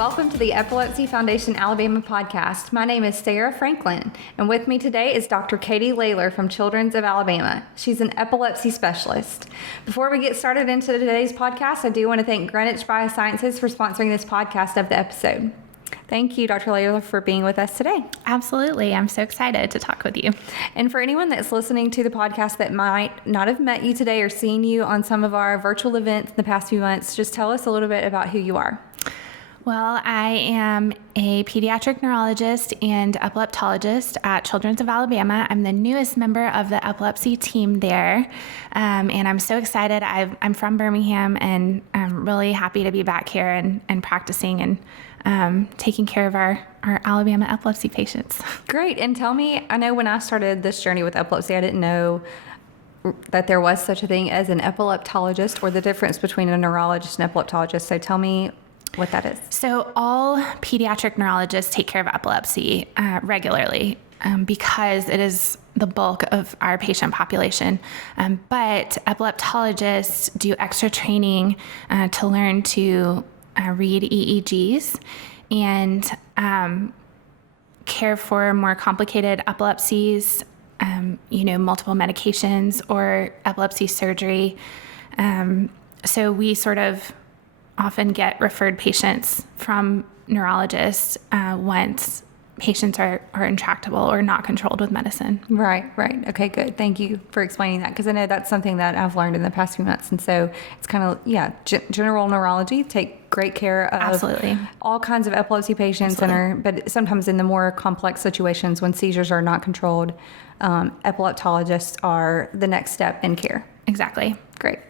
welcome to the Epilepsy Foundation Alabama podcast. My name is Sarah Franklin, and with me today is Dr. Katie Lalor from Children's of Alabama. She's an epilepsy specialist. Before we get started into today's podcast, I do want to thank Greenwich Biosciences for sponsoring this podcast of the episode. Thank you, Dr. Lalor, for being with us today. Absolutely. I'm so excited to talk with you. And for anyone that's listening to the podcast that might not have met you today or seen you on some of our virtual events in the past few months, just tell us a little bit about who you are. Well, I am a pediatric neurologist and epileptologist at Children's of Alabama. I'm the newest member of the epilepsy team there, and I'm so excited. I'm from Birmingham, and I'm really happy to be back here and practicing and taking care of our Alabama epilepsy patients. Great. And tell me, I know when I started this journey with epilepsy, I didn't know that there was such a thing as an epileptologist or the difference between a neurologist and epileptologist. So tell me what that is. So all pediatric neurologists take care of epilepsy regularly because it is the bulk of our patient population. But epileptologists do extra training to learn to read EEGs and care for more complicated epilepsies, multiple medications or epilepsy surgery. So we sort of often get referred patients from neurologists once patients are intractable or not controlled with medicine. Right. Okay, good. Thank you for explaining that, because I know that's something that I've learned in the past few months. And so it's kind of, general neurology, take great care of Absolutely. all kinds of epilepsy patients, but sometimes in the more complex situations when seizures are not controlled, epileptologists are the next step in care. Exactly. Great.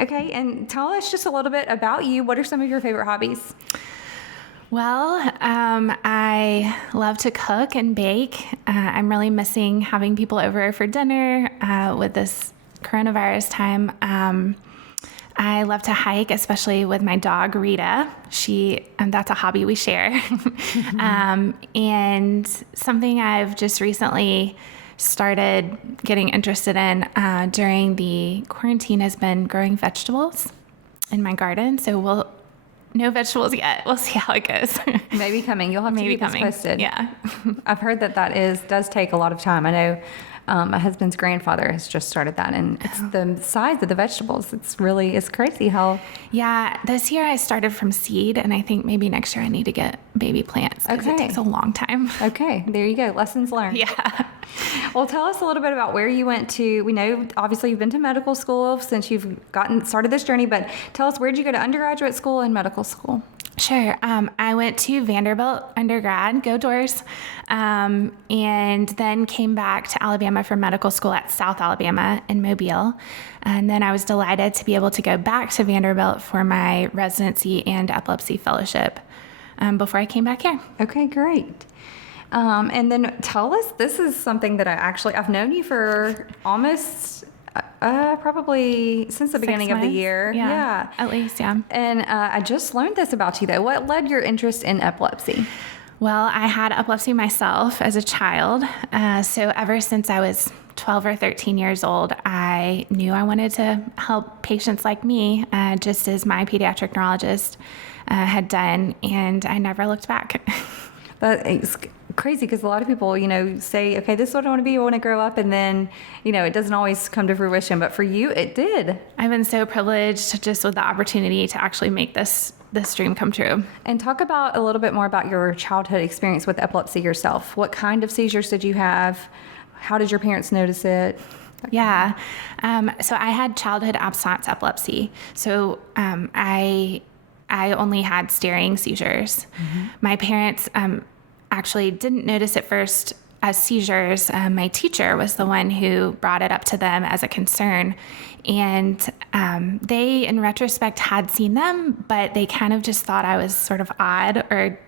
Okay, and tell us just a little bit about you. What are some of your favorite hobbies? Well, I love to cook and bake. I'm really missing having people over for dinner with this coronavirus time. I love to hike, especially with my dog, Rita. That's a hobby we share. And something I've just recently started getting interested in during the quarantine has been growing vegetables in my garden. So no vegetables yet. We'll see how it goes. Maybe coming. You'll have to keep us posted. Yeah. I've heard that does take a lot of time. I know my husband's grandfather has just started that, and it's the size of the vegetables. It's crazy how. Yeah. This year I started from seed, and I think maybe next year I need to get baby plants because it takes a long time. Okay. There you go. Lessons learned. Yeah. Well, tell us a little bit about where you went to. We know, obviously, you've been to medical school since you've started this journey, but tell us, where did you go to undergraduate school and medical school? Sure. I went to Vanderbilt undergrad, go Doors, and then came back to Alabama for medical school at South Alabama in Mobile. And then I was delighted to be able to go back to Vanderbilt for my residency and epilepsy fellowship before I came back here. Okay, great. And then tell us, this is something that I've known you for almost probably since the beginning of the year. Yeah. At least, yeah. And I just learned this about you, though. What led your interest in epilepsy? Well, I had epilepsy myself as a child. So ever since I was 12 or 13 years old, I knew I wanted to help patients like me, just as my pediatric neurologist had done, and I never looked back. But it's crazy because a lot of people, say, okay, this is what I want to be. I want to grow up. And then, it doesn't always come to fruition. But for you, it did. I've been so privileged just with the opportunity to actually make this dream come true. And talk about a little bit more about your childhood experience with epilepsy yourself. What kind of seizures did you have? How did your parents notice it? Yeah. So I had childhood absence epilepsy. So I only had staring seizures. Mm-hmm. My parents actually didn't notice at first as seizures. My teacher was the one who brought it up to them as a concern. And they, in retrospect, had seen them, but they kind of just thought I was sort of odd or,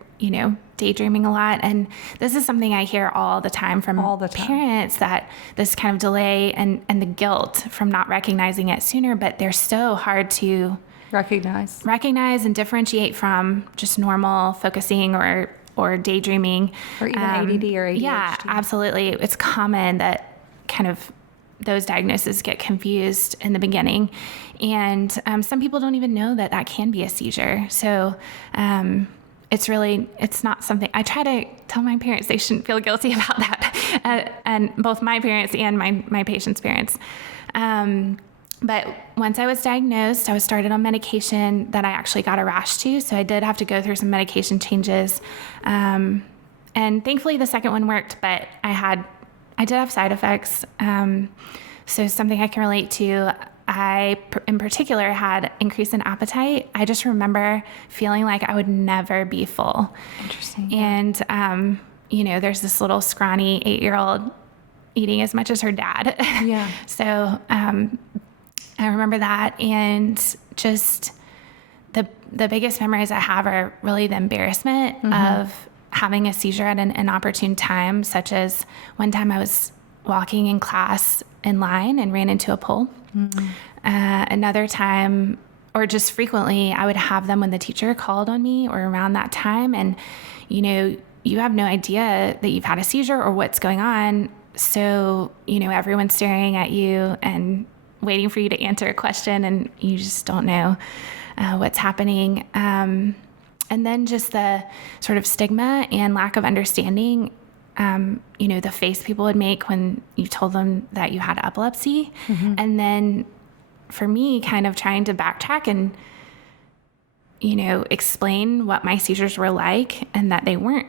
daydreaming a lot. And this is something I hear all the time from parents, that this kind of delay and the guilt from not recognizing it sooner, but they're so hard to recognize and differentiate from just normal focusing or daydreaming. Or even ADD or ADHD. Yeah, absolutely. It's common that kind of those diagnoses get confused in the beginning. And some people don't even know that can be a seizure. So it's not something I try to tell my parents they shouldn't feel guilty about that. And both my parents and my patients' parents. But once I was diagnosed, I was started on medication that I actually got a rash to. So I did have to go through some medication changes. And thankfully the second one worked, but I did have side effects. So something I can relate to, I, in particular, had increase in appetite. I just remember feeling like I would never be full. Interesting. And, there's this little scrawny 8-year-old eating as much as her dad. Yeah. So, I remember that, and just the biggest memories I have are really the embarrassment of having a seizure at an inopportune time, such as one time I was walking in class in line and ran into a pole. Another time, or just frequently, I would have them when the teacher called on me or around that time, and you have no idea that you've had a seizure or what's going on. So, everyone's staring at you and waiting for you to answer a question, and you just don't know what's happening. And then just the sort of stigma and lack of understanding, the face people would make when you told them that you had epilepsy. And then for me, kind of trying to backtrack and, explain what my seizures were like, and that they weren't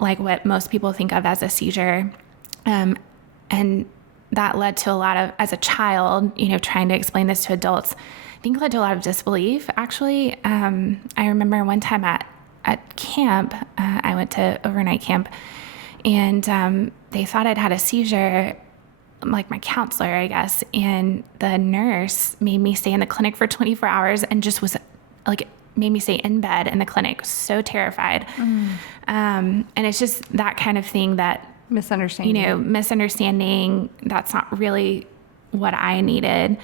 like what most people think of as a seizure. And that led to a lot of, as a child, trying to explain this to adults, I think led to a lot of disbelief, actually. I remember one time at camp, I went to overnight camp, and they thought I'd had a seizure, like my counselor, I guess, and the nurse made me stay in the clinic for 24 hours and just was like, made me stay in bed in the clinic, so terrified. And it's just that kind of thing that, misunderstanding, that's not really what I needed.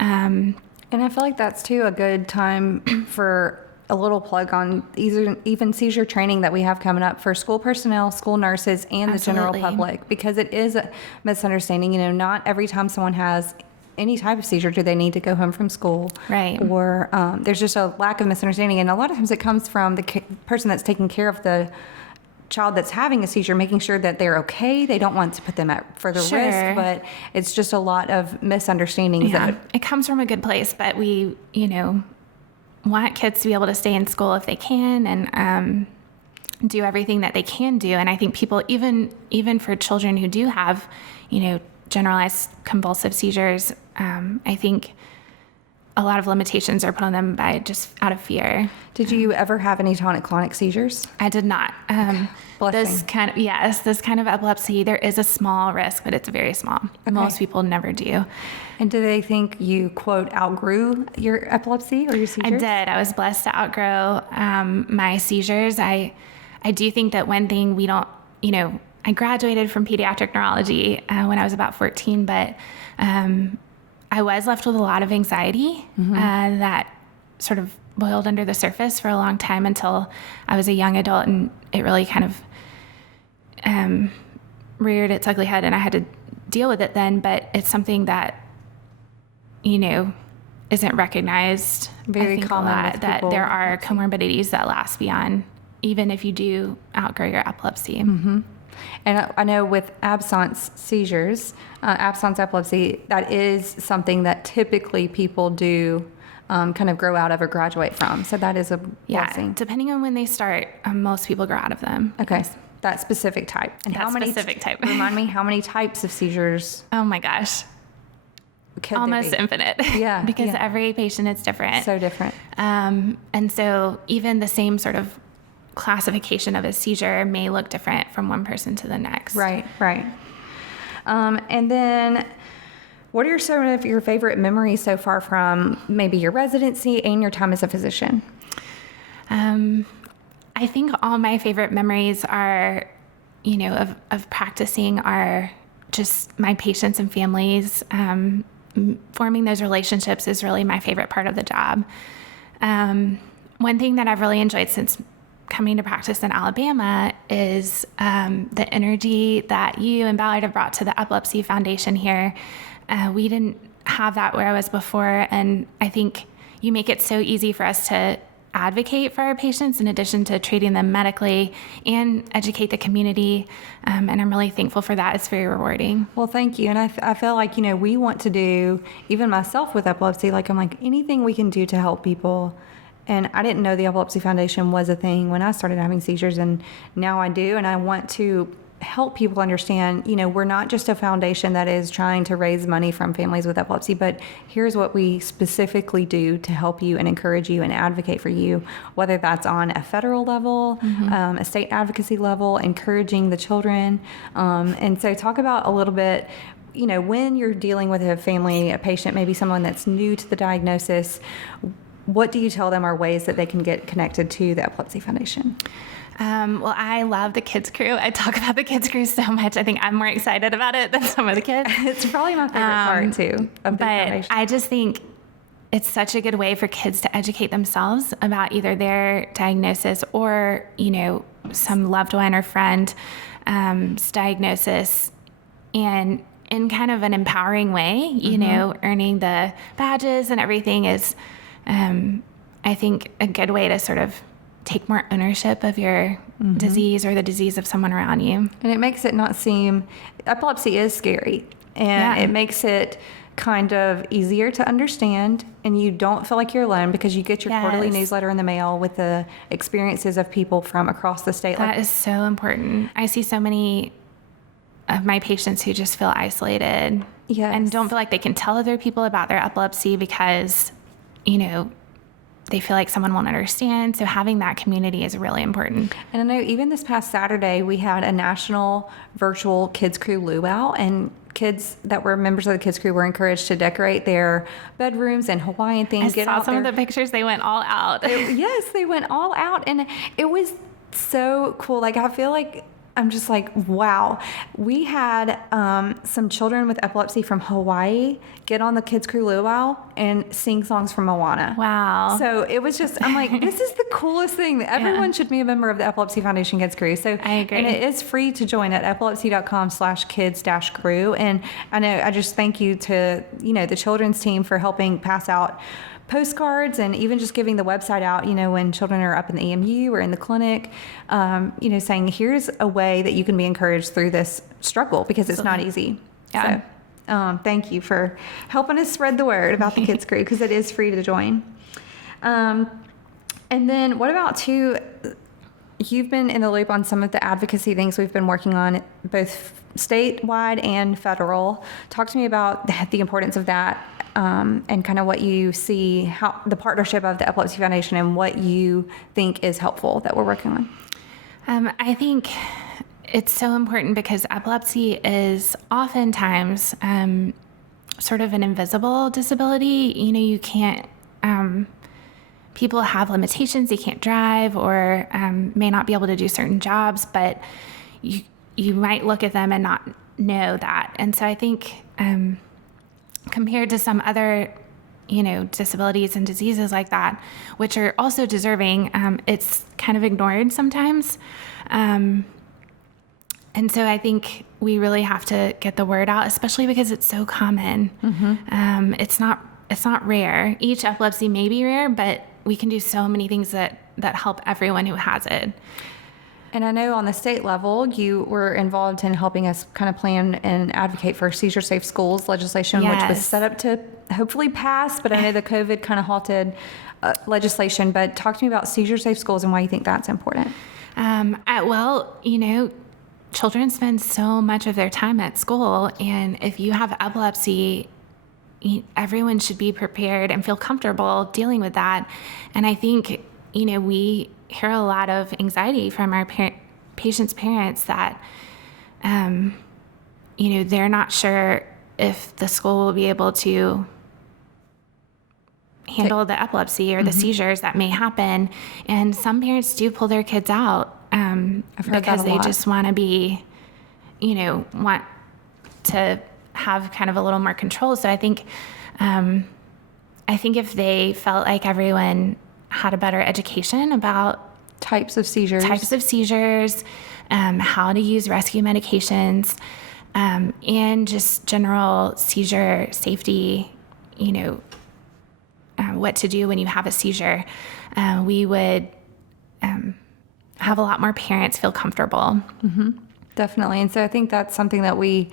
And I feel like that's too a good time for a little plug on even seizure training that we have coming up for school personnel, school nurses, and the general public, because it is a misunderstanding. Not every time someone has any type of seizure do they need to go home from school. Right. Or there's just a lack of misunderstanding. And a lot of times it comes from the person that's taking care of the child that's having a seizure, making sure that they're okay. They don't want to put them at further risk, but it's just a lot of misunderstandings. Yeah, it comes from a good place, but we, want kids to be able to stay in school if they can, and do everything that they can do. And I think people, even for children who do have, generalized convulsive seizures, I think a lot of limitations are put on them by just out of fear. Did you ever have any tonic-clonic seizures? I did not. This kind of epilepsy, there is a small risk, but it's very small. Okay. Most people never do. And do they think you, quote, outgrew your epilepsy or your seizures? I did. I was blessed to outgrow my seizures. I do think that one thing we don't, I graduated from pediatric neurology when I was about 14, but I was left with a lot of anxiety that sort of boiled under the surface for a long time until I was a young adult, and it really kind of reared its ugly head, and I had to deal with it then. But it's something that, isn't recognized. Very common a lot, with that people. there are comorbidities that last beyond, even if you do outgrow your epilepsy. And I know with absence seizures, absence epilepsy, that is something that typically people do kind of grow out of or graduate from. So that is a blessing. Depending on when they start, most people grow out of them. Okay, that specific type. And that how many specific type. Remind me, how many types of seizures? Oh my gosh. Almost infinite. Yeah. Because every patient is different. So different. And so even the same sort of classification of a seizure may look different from one person to the next. Right. And then what are some of your favorite memories so far from maybe your residency and your time as a physician? I think all my favorite memories are, of practicing are just my patients and families. Forming those relationships is really my favorite part of the job. One thing that I've really enjoyed since coming to practice in Alabama is the energy that you and Ballard have brought to the Epilepsy Foundation here. We didn't have that where I was before, and I think you make it so easy for us to advocate for our patients in addition to treating them medically and educate the community. And I'm really thankful for that. It's very rewarding. Well, thank you. And I feel like, we want to do, even myself with epilepsy, I'm like, anything we can do to help people. And I didn't know the Epilepsy Foundation was a thing when I started having seizures, and now I do. And I want to help people understand, we're not just a foundation that is trying to raise money from families with epilepsy, but here's what we specifically do to help you and encourage you and advocate for you, whether that's on a federal level, a state advocacy level, encouraging the children. And so talk about a little bit, when you're dealing with a patient, maybe someone that's new to the diagnosis, what do you tell them are ways that they can get connected to the Epilepsy Foundation? Well, I love the kids crew. I talk about the kids crew so much. I think I'm more excited about it than some of the kids. It's probably my favorite part too of the foundation. I just think it's such a good way for kids to educate themselves about either their diagnosis or, some loved one or friend's diagnosis, and in kind of an empowering way, earning the badges and everything is, I think, a good way to sort of take more ownership of your disease or the disease of someone around you. And it makes it not seem, epilepsy is scary, and it makes it kind of easier to understand, and you don't feel like you're alone because you get your quarterly newsletter in the mail with the experiences of people from across the state. That is so important. I see so many of my patients who just feel isolated and don't feel like they can tell other people about their epilepsy because, they feel like someone won't understand. So having that community is really important. And I know even this past Saturday, we had a national virtual kids crew luau, and kids that were members of the kids crew were encouraged to decorate their bedrooms and Hawaiian themes. I saw some of the pictures. They went all out. Yes, they went all out. And it was so cool. I feel like I'm just like, wow. We had some children with epilepsy from Hawaii get on the Kids Crew Luau and sing songs from Moana. Wow. So it was just, I'm like, this is the coolest thing. Everyone should be a member of the Epilepsy Foundation Kids Crew. So I agree. And it is free to join at epilepsy.com/kids-crew. And I just thank you to, the children's team for helping pass out postcards and even just giving the website out, when children are up in the EMU or in the clinic, saying here's a way that you can be encouraged through this struggle because it's not easy. Yeah. So thank you for helping us spread the word about the Kids Crew because it is free to join. And then what about you've been in the loop on some of the advocacy things we've been working on, both statewide and federal. Talk to me about the importance of that. And kind of what you see, how the partnership of the Epilepsy Foundation and what you think is helpful that we're working on. I think it's so important because epilepsy is oftentimes sort of an invisible disability. You can't, people have limitations, they can't drive or may not be able to do certain jobs, but you might look at them and not know that. And so I think compared to some other, disabilities and diseases like that, which are also deserving, it's kind of ignored sometimes. And so I think we really have to get the word out, especially because it's so common. Mm-hmm. It's not rare. Each epilepsy may be rare, but we can do so many things that help everyone who has it. And I know on the state level, you were involved in helping us kind of plan and advocate for seizure-safe schools legislation, which was set up to hopefully pass, but I know the COVID kind of halted legislation. But talk to me about seizure-safe schools and why you think that's important. Children spend so much of their time at school, and if you have epilepsy, everyone should be prepared and feel comfortable dealing with that. And I think, we hear a lot of anxiety from our patients' parents that, they're not sure if the school will be able to handle the epilepsy or the seizures that may happen. And some parents do pull their kids out because they just want to be, want to have kind of a little more control. So I think if they felt like everyone had a better education about types of seizures, how to use rescue medications, and just general seizure safety, what to do when you have a seizure, we would have a lot more parents feel comfortable. Definitely. And so I think that's something that we,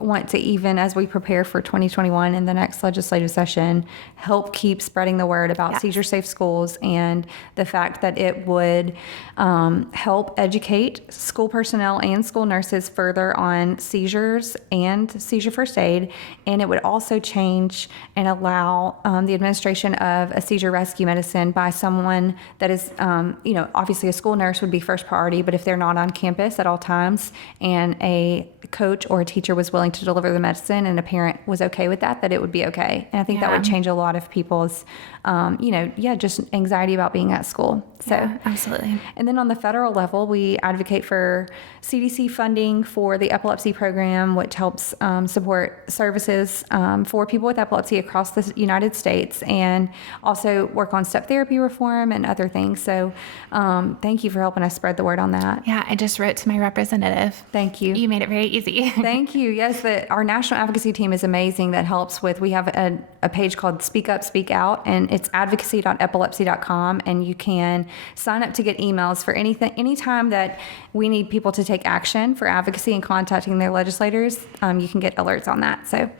want to, even as we prepare for 2021 in the next legislative session, help keep spreading the word about seizure safe schools, and the fact that it would help educate school personnel and school nurses further on seizures and seizure first aid. And it would also change and allow the administration of a seizure rescue medicine by someone that is, obviously a school nurse would be first priority, but if they're not on campus at all times and a coach or a teacher was willing to deliver the medicine and a parent was okay with that, that it would be okay. And I think that would change a lot of people's, just anxiety about being at school. So absolutely. And then on the federal level, we advocate for CDC funding for the epilepsy program, which helps support services for people with epilepsy across the United States, and also work on step therapy reform and other things. So thank you for helping us spread the word on that. Yeah, I just wrote to my representative. Thank you. You made it very easy. Thank you. Yes, our national advocacy team is amazing. That helps with, we have a page called Speak Up, Speak Out, and it's advocacy.epilepsy.com, and you can sign up to get emails for anytime that we need people to take action for advocacy and contacting their legislators. You can get alerts on that. So,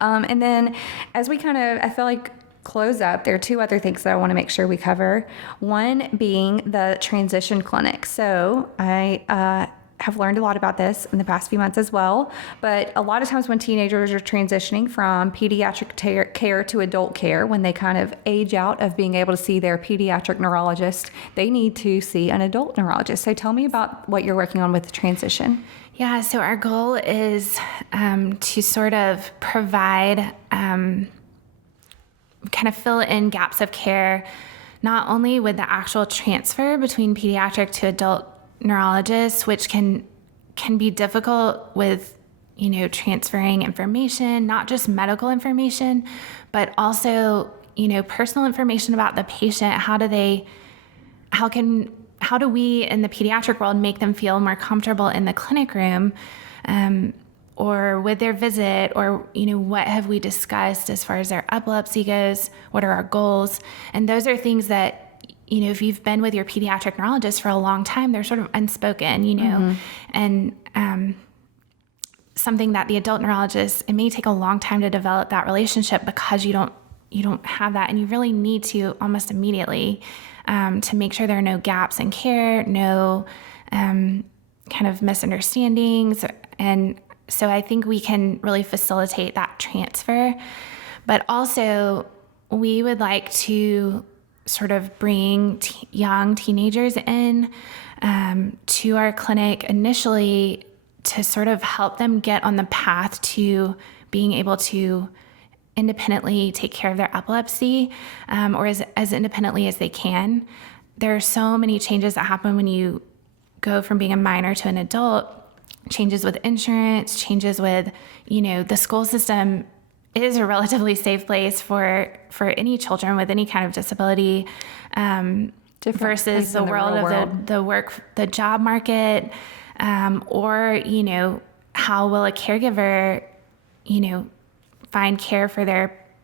and then as we I feel like close up, there are two other things that I want to make sure we cover. One being the transition clinic. So I have learned a lot about this in the past few months as well, but a lot of times when teenagers are transitioning from pediatric care to adult care, when they kind of age out of being able to see their pediatric neurologist, they need to see an adult neurologist. So tell me about what you're working on with the transition. Yeah, so our goal is to sort of provide, kind of fill in gaps of care, not only with the actual transfer between pediatric to adult neurologists, which can be difficult with, transferring information, not just medical information, but also, personal information about the patient. How do we in the pediatric world make them feel more comfortable in the clinic room, or with their visit, or, what have we discussed as far as their epilepsy goes? What are our goals? And those are things that, if you've been with your pediatric neurologist for a long time, they're sort of unspoken, and something that the adult neurologist, it may take a long time to develop that relationship because you don't have that, and you really need to almost immediately to make sure there are no gaps in care, no kind of misunderstandings. And so I think we can really facilitate that transfer, but also we would like to sort of bring young teenagers in to our clinic initially to sort of help them get on the path to being able to independently take care of their epilepsy, or as independently as they can. There are so many changes that happen when you go from being a minor to an adult, changes with insurance, changes with, the school system is a relatively safe place for any children with any kind of disability, versus the world of the job market, or, how will a caregiver, find care for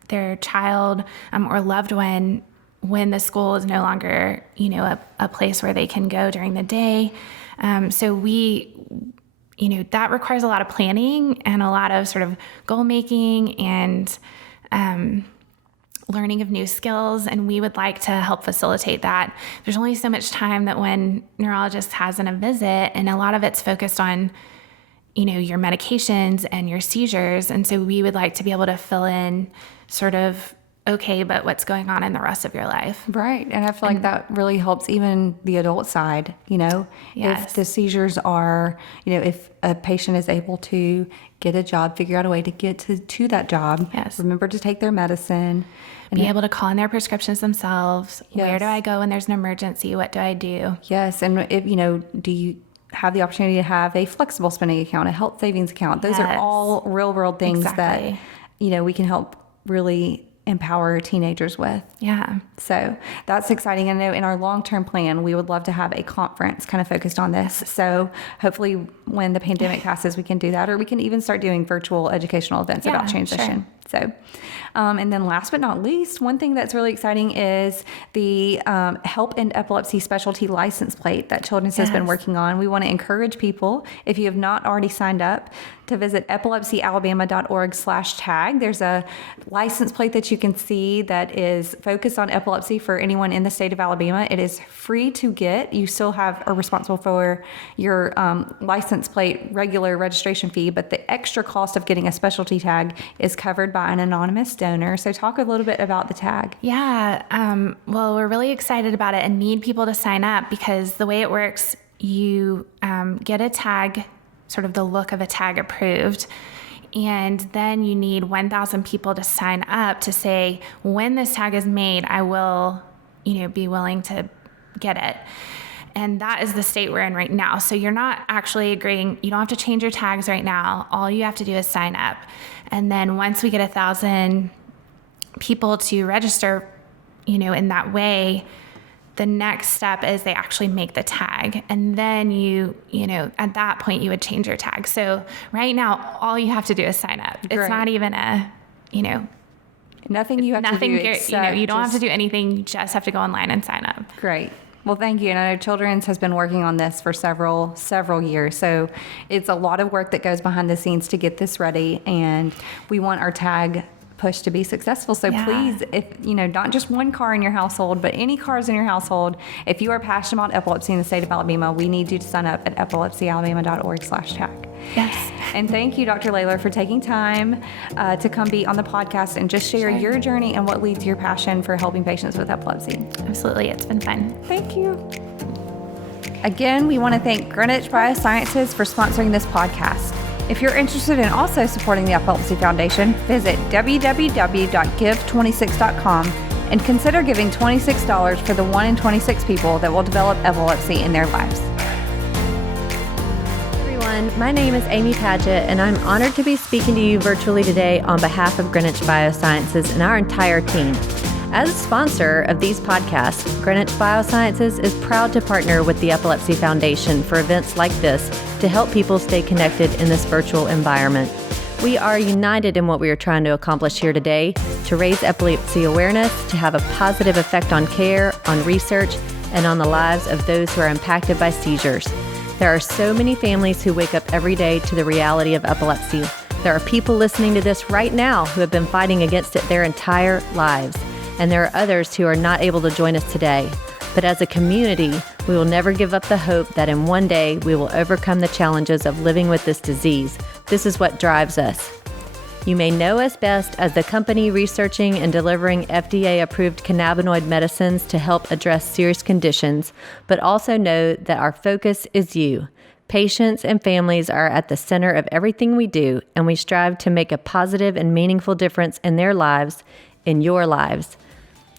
their child, or loved one when the school is no longer, a place where they can go during the day. So that requires a lot of planning and a lot of sort of goal making and learning of new skills. And we would like to help facilitate that. There's only so much time that when neurologist has in a visit, and a lot of it's focused on, your medications and your seizures. And so we would like to be able to fill in sort of, okay, but what's going on in the rest of your life? Right. And I feel like that really helps even the adult side, Yes. If the seizures are, if a patient is able to get a job, figure out a way to get to that job, yes. Remember to take their medicine. And be able to call in their prescriptions themselves. Yes. Where do I go when there's an emergency? What do I do? Yes. And if, do you have the opportunity to have a flexible spending account, a health savings account? Those are all real world things that, we can help really empower teenagers with. Yeah. So that's exciting. I know in our long-term plan, we would love to have a conference kind of focused on this. So hopefully when the pandemic passes, we can do that, or we can even start doing virtual educational events about transition. Sure. So, and then last but not least, one thing that's really exciting is the Help End Epilepsy Specialty License Plate that Children's has been working on. We want to encourage people, if you have not already signed up, to visit epilepsyalabama.org/tag. There's a license plate that you can see that is focused on epilepsy for anyone in the state of Alabama. It is free to get. You still are responsible for your license plate regular registration fee, but the extra cost of getting a specialty tag is covered by an anonymous donor. So talk a little bit about the tag. Yeah. Well, we're really excited about it and need people to sign up, because the way it works, you get a tag, sort of the look of a tag approved. And then you need 1,000 people to sign up to say, when this tag is made, I will, be willing to get it. And that is the state we're in right now. So you're not actually agreeing. You don't have to change your tags right now. All you have to do is sign up. And then once we get 1,000 people to register, in that way, the next step is they actually make the tag. And then you at that point you would change your tag. So right now, all you have to do is sign up. Great. It's not even nothing you have to do. You don't have to do anything. You just have to go online and sign up. Great. Well, thank you. And I know Children's has been working on this for several years. So it's a lot of work that goes behind the scenes to get this ready. And we want our tag push to be successful. So please, if not just one car in your household, but any cars in your household, if you are passionate about epilepsy in the state of Alabama, we need you to sign up at epilepsyalabama.org/tag. Yes. And thank you, Dr. Lalor, for taking time to come be on the podcast and just share your journey and what leads to your passion for helping patients with epilepsy. Absolutely. It's been fun. Thank you. Again, we want to thank Greenwich Biosciences for sponsoring this podcast. If you're interested in also supporting the Epilepsy Foundation, visit www.give26.com and consider giving $26 for the 1 in 26 people that will develop epilepsy in their lives. Everyone, my name is Amy Padgett, and I'm honored to be speaking to you virtually today on behalf of Greenwich Biosciences and our entire team. As a sponsor of these podcasts, Greenwich Biosciences is proud to partner with the Epilepsy Foundation for events like this to help people stay connected in this virtual environment. We are united in what we are trying to accomplish here today, to raise epilepsy awareness, to have a positive effect on care, on research, and on the lives of those who are impacted by seizures. There are so many families who wake up every day to the reality of epilepsy. There are people listening to this right now who have been fighting against it their entire lives. And there are others who are not able to join us today. But as a community, we will never give up the hope that in one day we will overcome the challenges of living with this disease. This is what drives us. You may know us best as the company researching and delivering FDA-approved cannabinoid medicines to help address serious conditions, but also know that our focus is you. Patients and families are at the center of everything we do, and we strive to make a positive and meaningful difference in their lives, in your lives.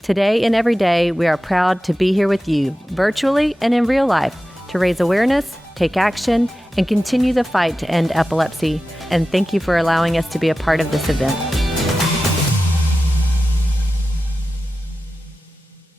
Today and every day, we are proud to be here with you, virtually and in real life, to raise awareness, take action, and continue the fight to end epilepsy. And thank you for allowing us to be a part of this event.